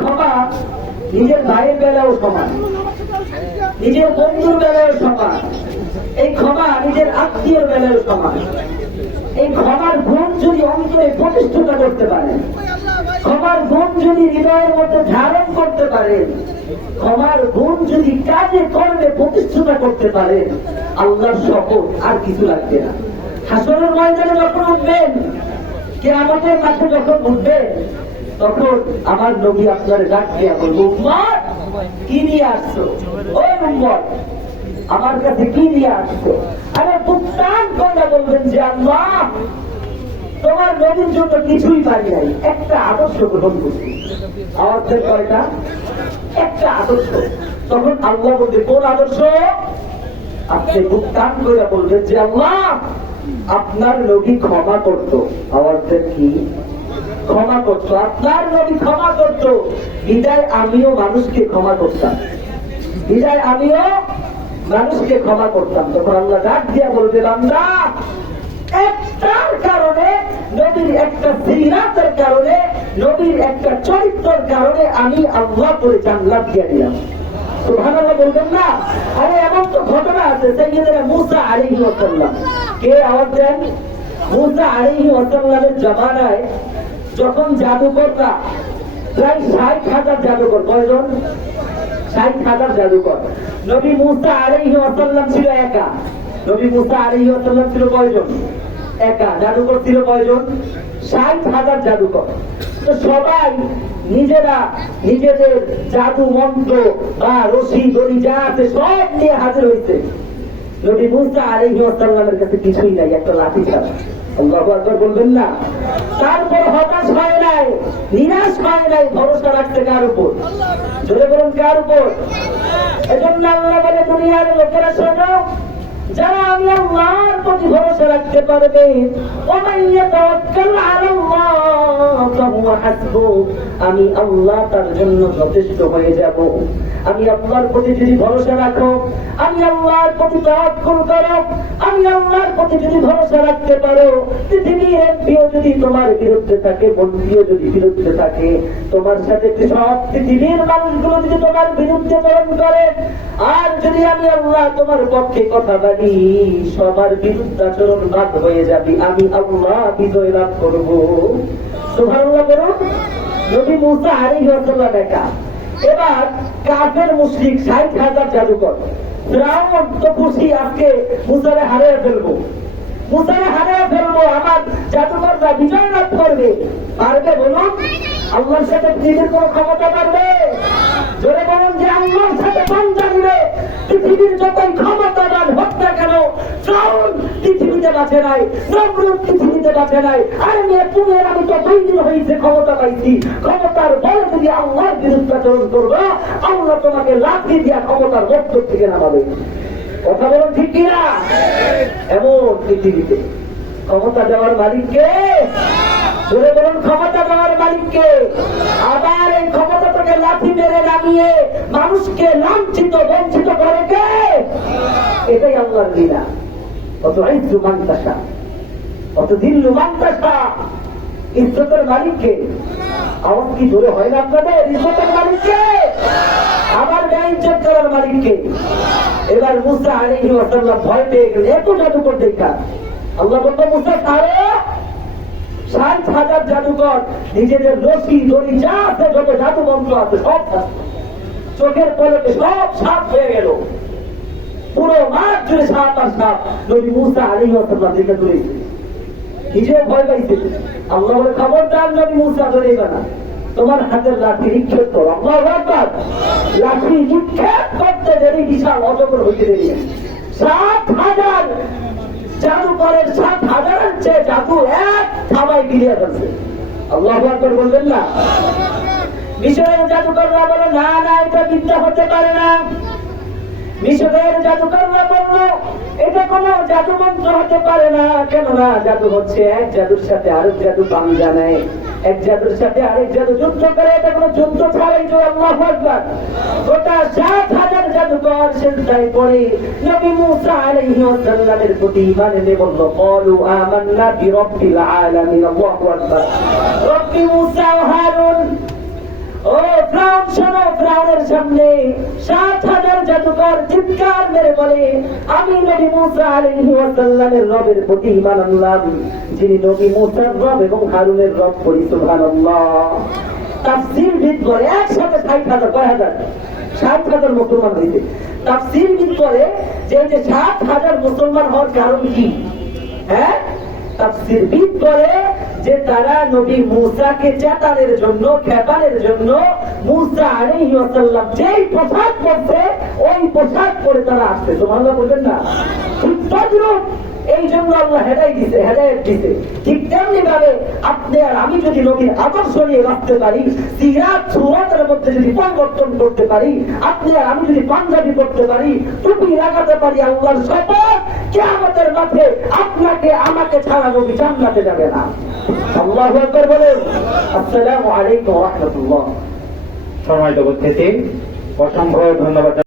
ক্ষমা নিজের ভাইয়ের বেলাও সমান, নিজের বন্ধুর বেলাও সমান, এই ক্ষমা নিজের আত্মীয়র বেলাও সমান। এই ক্ষমার গুণ যদি অন্তরে প্রতিষ্ঠিত করতে পারেন, ক্ষমার গুণ যদি হৃদয়ের মধ্যে ধারণ করতে পারেন, ক্ষমার গুণ যদি কাজে কর্মে প্রতিষ্ঠিত করতে পারেন, আল্লাহর শপথ আর কিছু লাগবে না। হাসরের ময়দানে যখন উঠবেন, কিয়ামতের মাঠে যখন উঠবেন, তখন আমার নবী আপনার ডাক দিয়া বলবো, উম্মত কি নিয়ে আসছো? ও উম্মত আমার কাছে কি নিয়ে আসছো? আরে বুকটান করে বলবেন যে আল্লাহ তোমার নবীর জন্য কিছুই পারি নাই, একটা আদর্শ গ্রহণ করছি। আমাদের কয়টা? একটা আদর্শ। তখন আল্লাহ বলবে কোন আদর্শ? আপনি বুকটান করে বলবেন যে আল্লাহ আপনার নবী ক্ষমা করতো। আমাদের কি ক্ষমা করতো? আপনার নবী ক্ষমা করতো, বিদায় আমিও মানুষকে ক্ষমা করতাম, বিদায় আমিও মানুষকে ক্ষমা করতাম। তখন আল্লাহ ডাক দিয়া বলবে বান্দা একটার কারণে, নবীর একটা সিরাতের কারণে, নবীর একটা চরিত্রের কারণে আমি আল্লাহ করে জান্নাত দিয়ে দিলাম। সুবহানাল্লাহ বলবেন না? আরে এমন তো ঘটনা আছে, সাইয়্যিদনা মূসা আলাইহিস সালাম, কে আওয়াজ দেন? মূসা আলাইহিস সালামের জামানায় যখন জাদুকররা প্রায় ৬০,০০০ জাদুকর, কয়জন? ৬০,০০০ জাদুকর। নবী মূসা আলাইহিস সালাম ছিল একা। নবী মূসা আলাইহিস সালাম ছিল কয়জন? একা। জাদুকর ছিল কয়জন? ৬০,০০০ জাদুকর। তো সবাই নিজেরা নিজেদের জাদু মন্ত্র বা রশি দড়ি যা আছে সব নিয়ে হাজির হয়েছে। নবী মূসা আলাইহিস সালামের কাছে কিছুই নাই, একটা লাঠি ছাড়া। আল্লাহু আকবার বলবেন না? তারপর হতাশ হয় নাই, নিরাশ হয় নাই, ভরসা রাখতে কার উপর? জোরে বলুন কার উপর? এজন্য আল্লাহ বলে দুনিয়ার লোকেরা শোনো, যারা আমি আল্লাহর প্রতি ভরসা রাখতে পারবে, আমি আল্লাহ তার জন্য যথেষ্ট হয়ে যাব। আমি আল্লাহর প্রতি যদি ভরসা রাখো, আমি আল্লাহর প্রতি তাওয়াক্কুল করো, আমি আল্লাহর প্রতি যদি ভরসা রাখতে পারো, পৃথিবীর একটিও যদি তোমার বিরুদ্ধে থাকে, বন্ধুও যদি বিরুদ্ধে থাকে, তোমার সাথে সব পৃথিবীর মানুষগুলো যদি তোমার বিরুদ্ধে চরণ করে, আর যদি আমি আল্লাহ তোমার পক্ষে কথা বলি, সবার বিরুদ্ধাচরণ বাদ হয়ে যাবে, আমি আল্লাহ বিজয় লাভ করবো। সুবহানাল্লাহ বলুন। নবী মূসা আলাইহিস সালাম একা। এবার কাফের মুশরিক ৬০,০০০ জাদুকর, ফিরআউন তো খুশি, আজকে মূসারে হারিয়ে ফেলবো, মূসারে হারিয়ে ফেলবো, আমার জাদুকররা বিজয় লাভ করবে। পারবে বলুন? আল্লাহর সাথে পৃথিবীর কোন ক্ষমতা পারবে? জোরে বলুন যে আল্লাহর সাথে পাঞ্জা দিলে পৃথিবীর যতই ক্ষমতাবান হোক না কেন, ফিরআউন পৃথিবীতে বাঁচে নাই, নমরুদ পৃথিবীতে বাঁচে নাই। আরে মেয়ে তুমি আমি তো ২ দিন হয়েছে ক্ষমতা পাইছি, ক্ষমতার বলে যদি আল্লাহর বিরুদ্ধাচরণ করবা, আল্লাহ তোমাকে লাঠি দিয়া ক্ষমতার মধ্য থেকে নামাবে। কথা বলুন ঠিক কিনা? এমন পৃথিবীতে ক্ষমতা দেওয়ার মালিককে, জোরে বলুন ক্ষমতা দেওয়ার মালিককে। আবার এই ক্ষমতা থেকে লাঠি মেরে নামিয়ে মানুষকে লাঞ্ছিত বঞ্চিত করে কে? এটাই আল্লাহর লীলা। অত ইজ্জু মান তাশা, অত দিল্লু মান তাশা। ইজ্জতের মালিককে। আওয়াজ কি জোরে হয় না আপনাদের? ইজ্জতের মালিককে, আবার বেইজ্জত করার মালিককে। এবার মূসা আলাইহিস সালাম ভয় পেয়ে গেলেন, এত জাদুকর দেখা। আল্লাহ বলল মূসা ছাড়ো, ৬০,০০০ জাদুকর নিজেদের রশি দড়ি যা আছে, যত জাদু মন্ত্র আছে সব চোখের পলকে সব সাপ হয়ে গেল। পুরো মাঠ জুড়ে সাপ আর সাপ। নবী মূসা আলাইহিস সালাম দিকে দৌড়েছে, নিজে ভয় পাইছে। আল্লাহ বলে খবরদার নবী মূসা ধরেবা না, তোমার হাতের লাঠি নিক্ষেপ করো। আল্লাহু আকবার। লাঠি নিক্ষেপ করতে দেরি বিশাল অজগর হইতে দেরি। ৭,০০০ জাদুকরের ৭,০০০-এর চেয়ে জাদু এক থাবায় গিলিয়ে ফেলছে। আল্লাহু আকবার বলবেন না? মিশরের জাদুকররা বলে না না, এটা বিদ্যা হতে পারে না। মিশরের জাদুকররা বলল এটা কোন জাদু মন্ত্র হতে পারে না। কেননা জাদু হচ্ছে এক জাদুর সাথে আরেক জাদু পাঞ্জা নেয়, এক জাদুর সাথে আরেক জাদু যুদ্ধ করে, এটা কোন যুদ্ধ ছাড়াই তো। আল্লাহু আকবার। গোটা ৭,০০০ জাদুকর সিজদায় পড়ে নবী মূসা আলাইহিস সালামের প্রতি ঈমান এনে বলল ক্বালু আমান্না বিরাব্বিল আলামিন। আল্লাহু আকবার। রব্বি মূসা ওয়া হারুন, ও ফ্রাউন শোনো, ফ্রাউনের সামনে 7,000 জাদুকর চিৎকার মেরে বলে, আমি নবী মুসা আলাইহিস সালামের রবের প্রতি ঈমান আনলাম, যিনি নবী মুসার রব এবং হারুনের রব। বলি সুবহানাল্লাহ। তাফসীরবিদ করে একসাথে 60,000, কয় হাজার? 60,000 মুসলমান হয়েছে। তাফসীরবিদ করে যে এই যে 7,000 মুসলমান হওয়ার কারণ কি? হ্যাঁ, তাফসীরবিদ করে যে তারা নবী মুসাকে চেতানোর জন্য, খেপানোর জন্য মুসা আলাইহিস সালাম যেই পোশাক পরছে ওই পোশাক পরে তারা আসছে। সুবহানাল্লাহ বলবেন না? ঠিক তদ্রূপ এই জন্য আল্লাহ হেদায়েত দিছে। ঠিক তেমনি ভাবে আপনি আর আমি যদি নবীর আদর্শ নিয়ে বাঁচতে পারি, সিরাত সুরাতের মধ্যে যদি পরিবর্তন করতে পারি, আপনি আর আমি যদি পাঞ্জাবি পড়তে পারি, টুপি লাগাতে পারি, আল্লাহর শপথ কিয়ামতের মাঠে আপনাকে আমাকে ছাড়া নবী জান্নাতে যাবে না। আল্লাহু আকবার বলেন। আসসালামু আলাইকুম ওয়া রাহমাতুল্লাহ। সম্মানিত উপস্থিতি, অসংখ্য ধন্যবাদ।